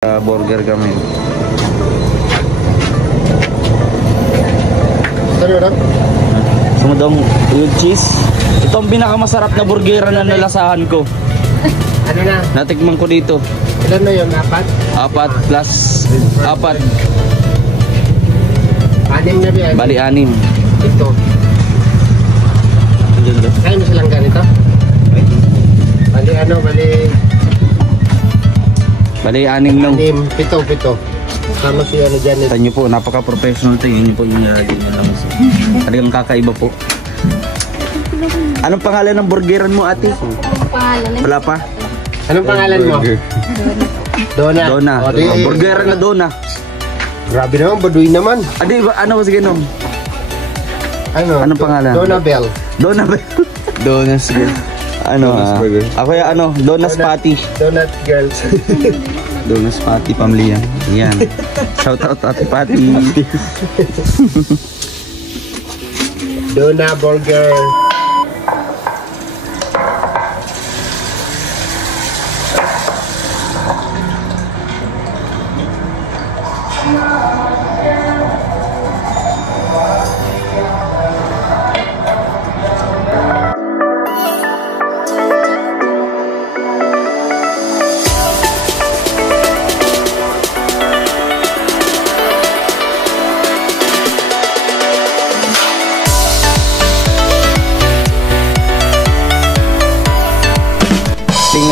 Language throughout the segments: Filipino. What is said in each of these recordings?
Burger kami. Sumudong yung cheese. Ito ang pinakamasarap na burgeran na nalasahan ko. Ano na? Natikman ko dito. Ilan na yun? Apat? Apat plus apat. Anim na ba yan? Bali anim. Ito. Kaya mo silang ganito? Bali ano? Bali anim lang. Anim. Pito. Tama siya ano dyan. Ito nyo po, napaka-professional ito. Yun po yung nilagay nyo lang. Talagang kakaiba po. Anong pangalan ng burgeran mo, ate? Wala pa? Anong pangalan mo? Dona. Dona. Burgeran na Dona. Grabe naman, baduy naman. Adi, ano sige nung? Anong pangalan? Dona Bell. Dona Bell. Donas Girl. Ako yung Donas Patty. Donut Girls. Donas Patty pamilya. Yan. Shout out Ate Patty. Dona Burger.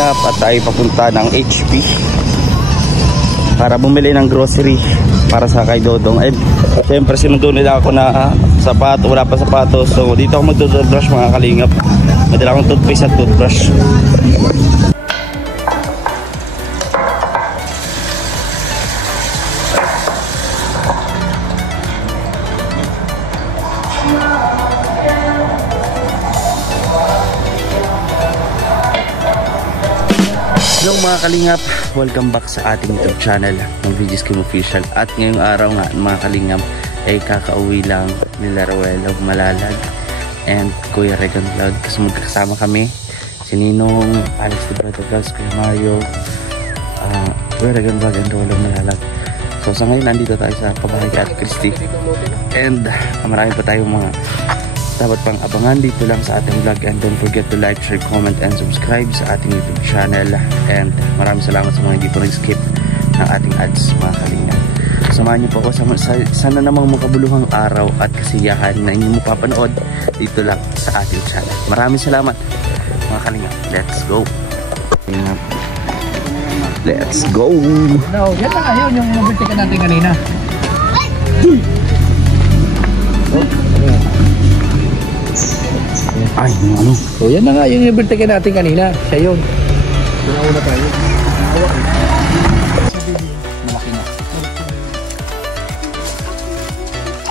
At tayo papunta ng HP para bumili ng grocery para sa kay Dodong. Eh, siyempre sinundo nila ako na sapato, wala pa sapatos. So dito ako mag-toothbrush mga kalingap. Madala akong toothpaste at toothbrush. Hello mga kalingap, welcome back sa ating YouTube channel ng VG's Kim Official. At ngayong araw nga mga kalingap ay kakauwi lang nila Ruelo Malalag and Kuya Regan Vlog. Kasi magkasama kami si Ninong, Alex de Brother Vlogs, Kuya Mario, Kuya Regan Vlog and Ruelo Malalag. So sa ngayon nandito tayo sa pabahay at Christy and marami pa tayong mga dapat pang abangan dito lang sa ating vlog. And don't forget to like, share, comment, and subscribe sa ating YouTube channel. And maraming salamat sa mga hindi po rin-skip ng ating ads mga kalingap. Samahan niyo po ako sa sana namang makabuluhang araw at kasiyahan na inyong mapapanood dito lang sa ating channel. Maraming salamat mga kalingap. Let's go! Let's go! No, yan na nga yun yung mabitikan natin kanina. Ay, ano? So yan na nga yung ibirtikin natin kanina. Siya yun. Una tayo. Malaki na.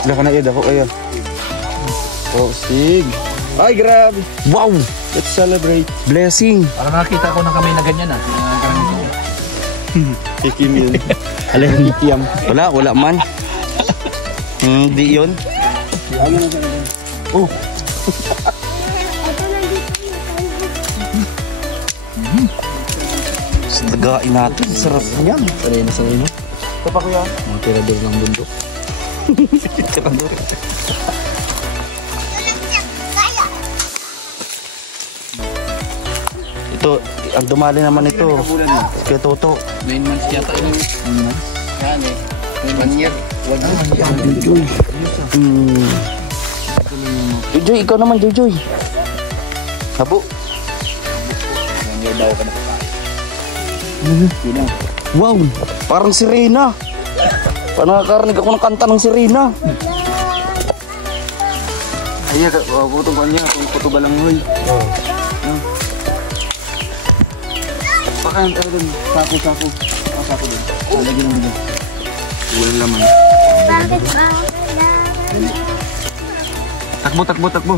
Wala ka na yun ako kaya. Oh, sig. Ay, grabe. Wow! Let's celebrate. Blessing. Para nakita ko na kami na ganyan ah. Kikim yun. Alam, kikiam. Wala man. Hindi yun. Oh. Tagain natin, sarap niyan. Sanay na sanay mo. Ito pa kuya. Mga tirador ng bundok. Tirador. Ito, ang dumali naman ito. Kaya Toto. 9 months yata yun. 9 months? Yan eh. 1 year. 1 year. Joy. Joy, ikaw naman Joy. Habo. 1 year daw ka na. Wow, parang sirena. Nakakarinig ako ng kanta ng sirena. Ay, puto ba niya? Puto ba lang hoy? Oo. Pakain tayo dun. Sapo. Sapo dun. Lagyan mo dun. Walang laman. Takbo.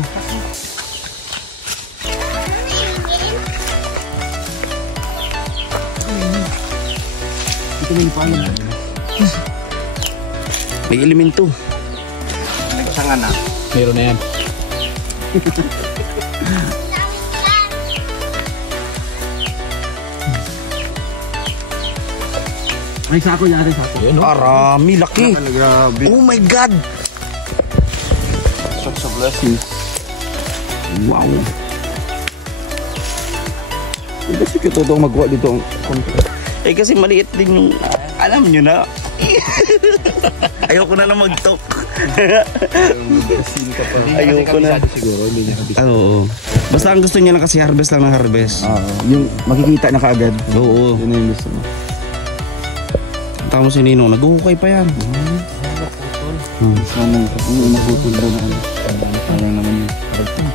May elemento. Nagsangan na. Meron na yan. May sako niya rin sako. Arami, laki. Grabe. Oh my God. Such a blessing. Wow. Kasi kito itong magawa dito ang Eh kasi maliit din yung, alam nyo na. Ayoko na lang mag-talk. Ayoko na. Siguro, hindi niya kabisa. Oo. Basta ang gusto niya lang kasi harvest lang ng harvest. Yung makikita na kaagad. Oo. Yun na yung gusto mo. Tama si Ninong, naghuhukay pa yan. Sana yung nagutol daw na ano. Sayang naman yun.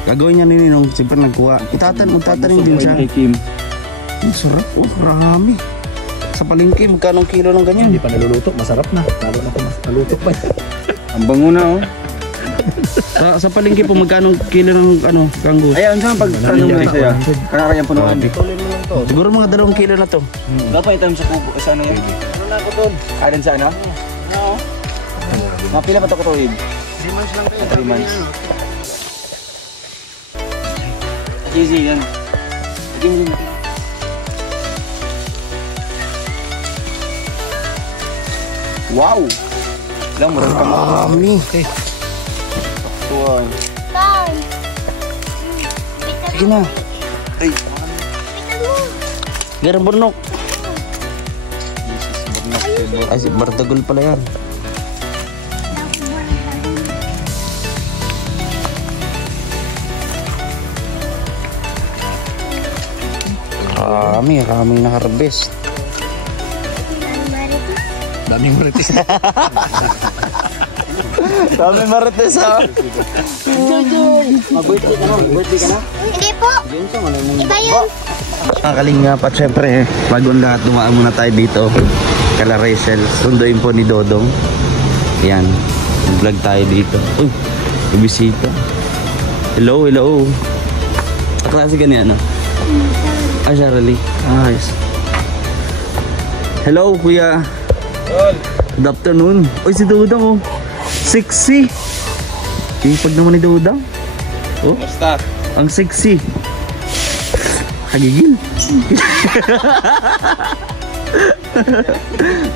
Gagawin niya ni Ninong, siyempre nagkuha. Utatanim din siya. Ang sarap, oh, marami. Sa palengke, magkano ang kilo ng ganyan? Hindi pa naluluto, masarap na. Lalo na kung naluto pa. Ang bango na oh. Sa palengke po, magkano ang kilo ng ano, kangus? Ayan, saan pag tanong na siya? Kanakayang punuan. Siguro mga 2 kilo na to. Dapat itam sa kubo. Sa ano yan? Ano na ako doon? Alin sa ano? Oo. Mga pila pa ito katuwid? 3 months lang kayo. 3 months. Easy yan. Lagyan mo din. Wow! Lang mo rin pa mo. Marami. Wow. Sige na. Ay. Gara burnok. Ay, si Bartagol pala yan. Raming na-harvest. Daming marites. Daming marites ha. Mag-birthday ka na? Birthday ka na? Hindi po. Iba yun. Kalingap at syempre bagong lahat dumaan muna tayo dito kala Rachel, sunduin po ni Dodong. Yan, vlog tayo dito. Uy, may bisita. Hello. Kaklase ka niya, no? Charlie. Yes. Hello kuya. Good afternoon. Uy, si Dodong oh, sexy. Ipag naman ni Dodong. Oh, Basta. ang sexy. Hagigil.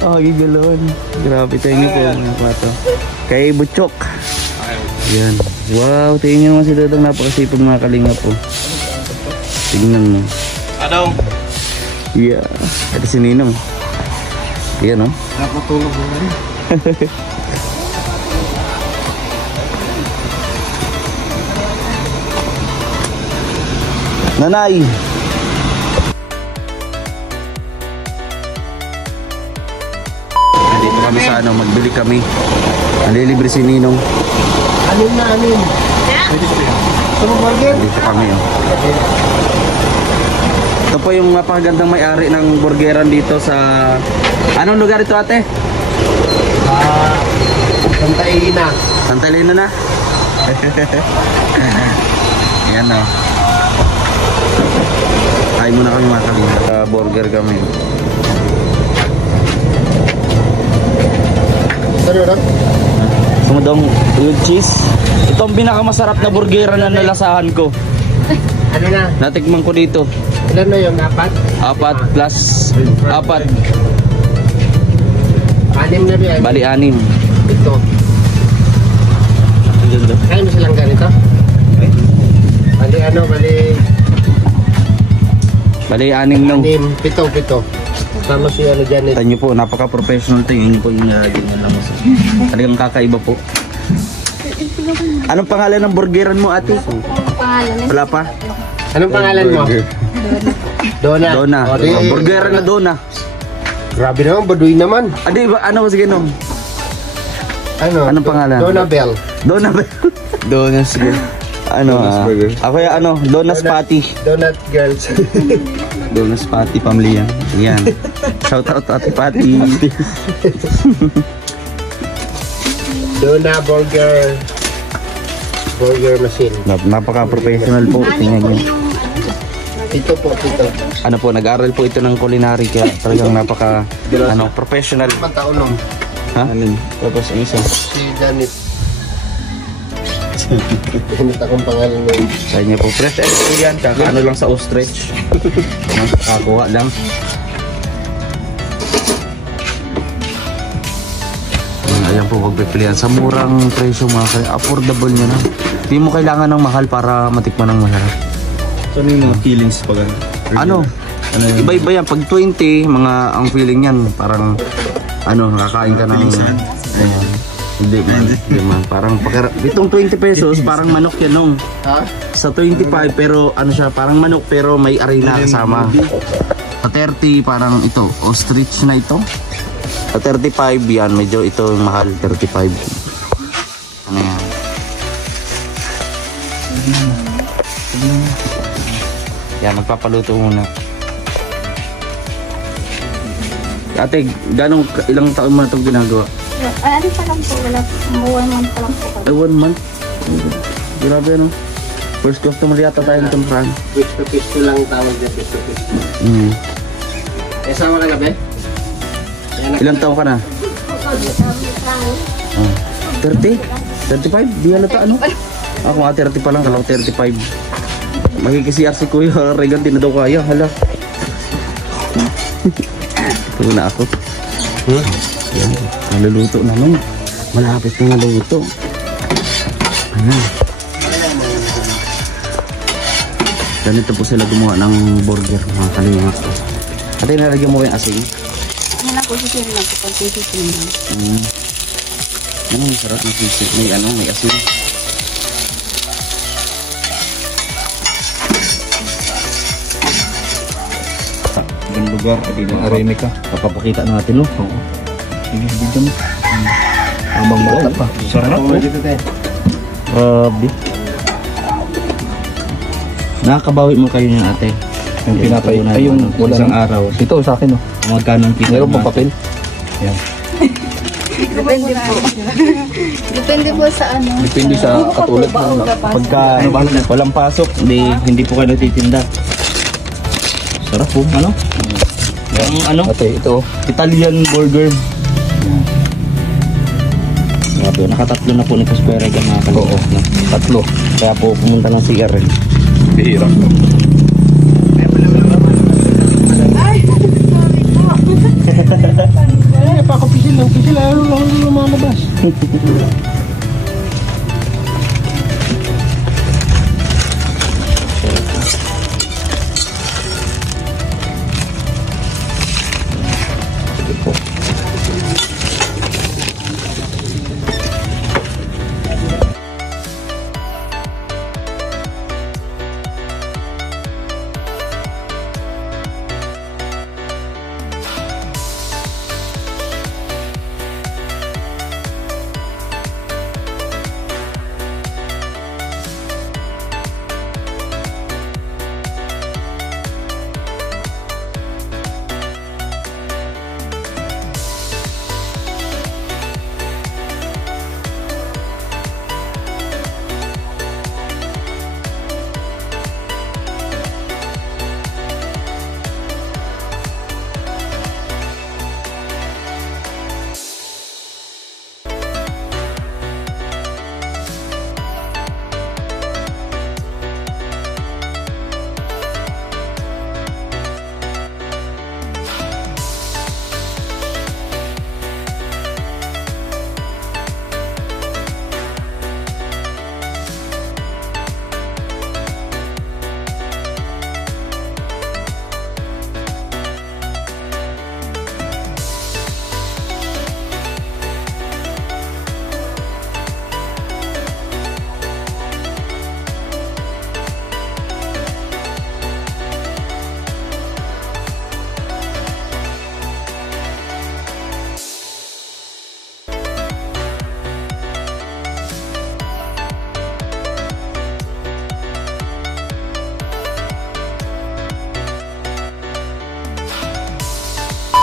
Hagigilon. Grabe, tingin po mga plato. Kay Butchok. Yan. Wow, tingin naman si Dodong, napakasipag mga kalingap po. Tingnan mo. Adong. Yeah. Ito si Ninong. Yan oh. Napatulog mo rin. Nanay. Dito kami sa ano, magbili kami. Nalilibre si Ninong. Anim na anim. Ano burger? Dito kami oh. Ito po yung napakagandang may-ari ng burgeran dito sa... Anong lugar ito ate? Santa Elena. Santa Elena na? Yan oh. Kain muna kami mga kalingap. Burger kami. Ano na? Sumudong with cheese. Ito ang pinakamasarap na burgeran na nalasahan ko. Ano na? Natikman ko dito. Ilan na yung 4? 4 plus 4. Anim na ba? Bali 6. Ito. Kaya mo silang ganito? Bali ano? Bali 6 no. Anim. Pito. Sama si ano dyan. Kita nyo po, napaka-professional ito. Yun po yung ganyan lang. Talagang kakaiba po. Anong pangalan ng burgeran mo ate? Wala pa? Anong pangalan mo? Dona. Dona. O, di- Burgeran na Dona. Grabe naman, baduy naman. Adi ba? Ano kasi ginom? Ano? Anong pangalan? Dona Bell. Dona ba? Dona sige. Ano? Ako yung ano? Dona's Patty. Donut Girls. Dona's Patty pamilya. Yan. Shout out Ate Patty. Dona Burger Machine. Napaka-professional po. Tingnan nyo. Ito po, ito. Ano po, nag-aral po ito ng culinary kaya talagang napaka professional. Ang taon nung Ha? Tapos ang isa. si Janet. Janet akong pangalan mo. Sa inyo po. Fresh egg po yan. Kakaano lang sa ostrich. Kakakuha lang. Ayan po, pagpipilian. Sa murang presyo mga kalingap. Affordable nyo na. Hindi mo kailangan ng mahal para matikman ng masarap. So, ano yung mga feelings pag Ano? Iba-iba yan. Pag 20, mga ang feeling yan. Parang, nakakain ka ng... Ayan. Hindi man. Parang, itong 20 pesos, parang manok yan nung. Sa 25, pero ano siya, parang manok pero may arena kasama. Sa 30, parang ito, ostrich na ito. Sa 35, yan, medyo ito mahal, 35. Ano yan? Yan, magpapaluto muna. Ate, ilang taon mo na itong ginagawa? Ano pa lang po, wala 1 month pa lang po. Ay, 1 month? Grabe, no? First customer yata tayo nitong Fran. Pisto lang tawag na pisto. Sama na gabi? Ilang taon ka na? 30? 35? Di halata ano? Ako nga 30 pa lang, kalaw 35. Makikisiyar si Kuya Regan, di na daw kaya, hala. Ito na ako. Yan, naluluto naman. Malapit na naluto. Ayan. Ganito po sila gumawa ng burger, mga kalingap. At nalagyan mo yung asin? Ano lang po, sisir lang po, pag sisir lang. Ano, masarap ng sisir. May asin. Ibang lugar, areme ka. Papapakita natin, no? Oo. Sige, bigyan mo. Habang bata pa. Sarap po. Grabe. Nakakabawi mo kayo niyan, ate. Yung pinapay na yung isang araw. Ito sa akin, oh. Magkano ang kita? Meron pang papel. Yan. Depende po. Depende po sa ano. Depende sa katulad mo. Pagka walang pasok, hindi po kayo natitinda. Sarap po, ano? Yung Ate, ito. Italian burger. Grabe, nakatatlo na po ni Pascuera ka mga kalingap. Oo, no? tatlo. Kaya po pumunta ng CR. Bihira. Pakapisil lang. Pisil lang lumalabas.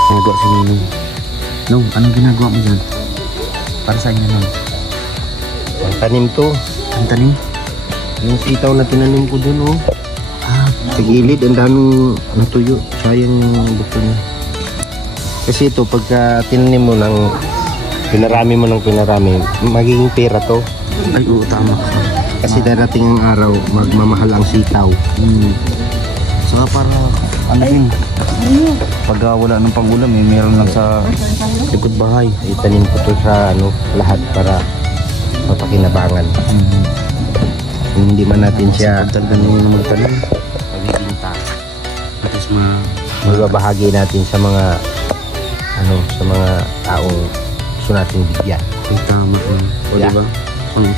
Ginagawa si Ninong. Nong, anong ginagawa mo dyan? Para sa inyo, Nong? Ang tanim to. Ang tanim? Yung sitaw na tinanim ko dun, oh. Sa gilid, ang daming natuyo. Sayang yung buto niya. Kasi ito, pagka tinanim mo ng pinarami, magiging pera to. Ay, oo, tama ka. Kasi darating ang araw, magmamahal ang sitaw. Saka para, ano yun, Pag wala ng pangulam, meron lang sa likod bahay. Itanim ko to sa ano, lahat para mapakinabangan. Hindi man natin siya Talaga nyo na magtanim. Magiging taas. Tapos magbabahagi natin sa mga ano, sa mga taong gusto nating bigyan. Ay, tama. O, Yeah. diba?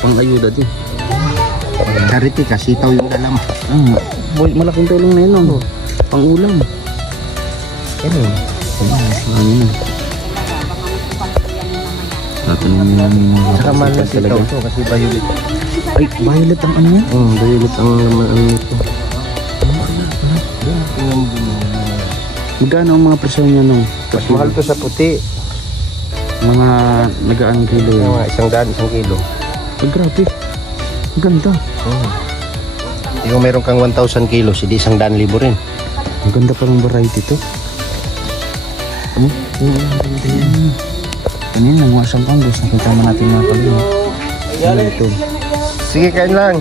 Pang-ayuda din. Charity ka, sitaw yung dala mo. Boy, malaking tulong na yun, no? Pang-ulam. Ganun. Ano yun? Tatanungin namin yung mga Saka man na kapatid sitaw to kasi violet. Ay, violet ang ano yan? Violet ang naman ano nito. Magkano ang mga presyo niya, no? Mas mahal to sa puti. Mga nagaang kilo yan. Mga 100, 1 kilo. Ay, grabe. Ang ganda. Kung meron kang 1,000 kilos, hindi 100,000 rin. Ang ganda pa ng variety to. Ang ganda yan. Kanina, nagawa siyang pandos. Nakita mo natin mga kalina. Ito. Sige, kain lang.